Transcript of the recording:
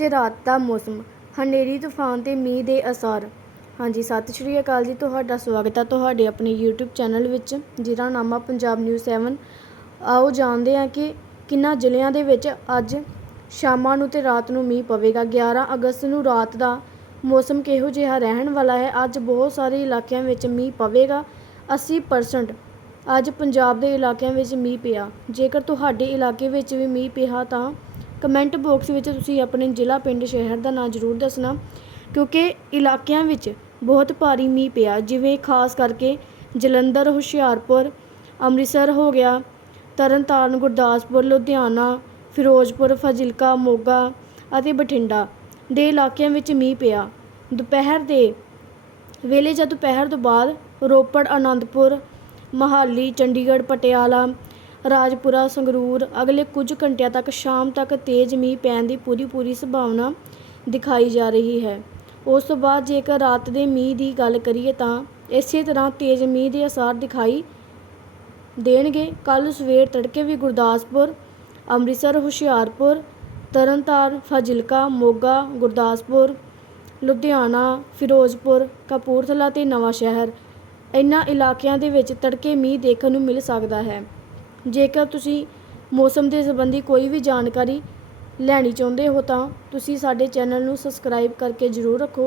ਅੱਜ ਰਾਤ ਦਾ ਮੌਸਮ, ਹਨੇਰੀ, ਤੂਫਾਨ ਤੇ ਮੀਂਹ ਦੇ ਅਸਾਰ। ਹਾਂਜੀ, ਸਤਿ ਸ਼੍ਰੀ ਅਕਾਲ ਜੀ, ਤੁਹਾਡਾ ਸਵਾਗਤ ਹੈ ਤੁਹਾਡੇ ਆਪਣੇ YouTube ਚੈਨਲ ਵਿੱਚ, ਜਿਹਦਾ ਨਾਮ ਆ ਪੰਜਾਬ ਨਿਊਜ਼ 7 ਆਓ ਜਾਣਦੇ ਹਾਂ ਕਿ ਕਿੰਨਾ ਜ਼ਿਲ੍ਹਿਆਂ ਦੇ ਵਿੱਚ ਅੱਜ ਸ਼ਾਮਾਂ ਨੂੰ ਤੇ ਰਾਤ ਨੂੰ ਮੀਂਹ ਪਵੇਗਾ। 11 ਅਗਸਤ ਨੂੰ ਰਾਤ ਦਾ ਮੌਸਮ ਕਿਹੋ ਜਿਹਾ ਰਹਿਣ ਵਾਲਾ ਹੈ? ਅੱਜ ਬਹੁਤ ਸਾਰੇ ਇਲਾਕਿਆਂ ਵਿੱਚ ਮੀਂਹ ਪਵੇਗਾ। 80% ਅੱਜ ਪੰਜਾਬ ਦੇ ਇਲਾਕਿਆਂ ਵਿੱਚ ਮੀਂਹ ਪਿਆ। ਜੇਕਰ ਤੁਹਾਡੇ ਇਲਾਕੇ ਵਿੱਚ ਵੀ ਮੀਂਹ ਪਿਆ ਤਾਂ ਕਮੈਂਟ ਬਾਕਸ ਵਿੱਚ ਤੁਸੀਂ ਆਪਣੇ ਜ਼ਿਲ੍ਹਾ, ਪਿੰਡ, ਸ਼ਹਿਰ ਦਾ ਨਾਂ ਜ਼ਰੂਰ ਦੱਸਣਾ, ਕਿਉਂਕਿ ਇਲਾਕਿਆਂ ਵਿੱਚ ਬਹੁਤ ਭਾਰੀ ਮੀਂਹ ਪਿਆ, ਜਿਵੇਂ ਖਾਸ ਕਰਕੇ ਜਲੰਧਰ, ਹੁਸ਼ਿਆਰਪੁਰ, ਅੰਮ੍ਰਿਤਸਰ ਹੋ ਗਿਆ, ਤਰਨਤਾਰਨ, ਗੁਰਦਾਸਪੁਰ, ਲੁਧਿਆਣਾ, ਫਿਰੋਜ਼ਪੁਰ, ਫਾਜ਼ਿਲਕਾ, ਮੋਗਾ ਅਤੇ ਬਠਿੰਡਾ ਦੇ ਇਲਾਕਿਆਂ ਵਿੱਚ ਮੀਂਹ ਪਿਆ। ਦੁਪਹਿਰ ਦੇ ਵੇਲੇ ਜਾਂ ਦੁਪਹਿਰ ਤੋਂ ਬਾਅਦ ਰੋਪੜ ਅਨੰਦਪੁਰ ਮਹਾਲੀ, ਚੰਡੀਗੜ੍ਹ, ਪਟਿਆਲਾ ਰਾਜਪੁਰਾ, ਸੰਗਰੂਰ, ਅਗਲੇ ਕੁਝ ਘੰਟਿਆਂ ਤੱਕ ਸ਼ਾਮ ਤੱਕ ਤੇਜ਼ ਮੀਂਹ ਪੈਣ ਦੀ ਪੂਰੀ ਪੂਰੀ ਸੰਭਾਵਨਾ ਦਿਖਾਈ ਜਾ ਰਹੀ ਹੈ। ਉਸ ਤੋਂ ਬਾਅਦ ਜੇਕਰ ਰਾਤ ਦੇ ਮੀਂਹ ਦੀ ਗੱਲ ਕਰੀਏ ਤਾਂ ਇਸੇ ਤਰ੍ਹਾਂ ਤੇਜ਼ ਮੀਂਹ ਦੇ ਅਸਾਰ ਦਿਖਾਈ ਦੇਣਗੇ। ਕੱਲ ਸਵੇਰ ਤੜਕੇ ਵੀ ਗੁਰਦਾਸਪੁਰ, ਅੰਮ੍ਰਿਤਸਰ, ਹੁਸ਼ਿਆਰਪੁਰ, ਤਰਨਤਾਰਨ, ਫਾਜ਼ਿਲਕਾ, ਮੋਗਾ, ਗੁਰਦਾਸਪੁਰ, ਲੁਧਿਆਣਾ, ਫਿਰੋਜ਼ਪੁਰ, ਕਪੂਰਥਲਾ ਤੇ ਨਵਾਂ ਸ਼ਹਿਰ ਇਨ੍ਹਾਂ ਇਲਾਕਿਆਂ ਦੇ ਵਿੱਚ ਤੜਕੇ ਮੀਂਹ ਦੇਖਣ ਨੂੰ ਮਿਲ ਸਕਦਾ ਹੈ। ਜੇਕਰ ਤੁਸੀਂ ਮੌਸਮ ਦੇ ਸੰਬੰਧੀ ਕੋਈ ਵੀ ਜਾਣਕਾਰੀ ਲੈਣੀ ਚਾਹੁੰਦੇ ਹੋ ਤਾਂ ਤੁਸੀਂ ਸਾਡੇ ਚੈਨਲ ਨੂੰ ਸਬਸਕ੍ਰਾਈਬ ਕਰਕੇ ਜ਼ਰੂਰ ਰੱਖੋ।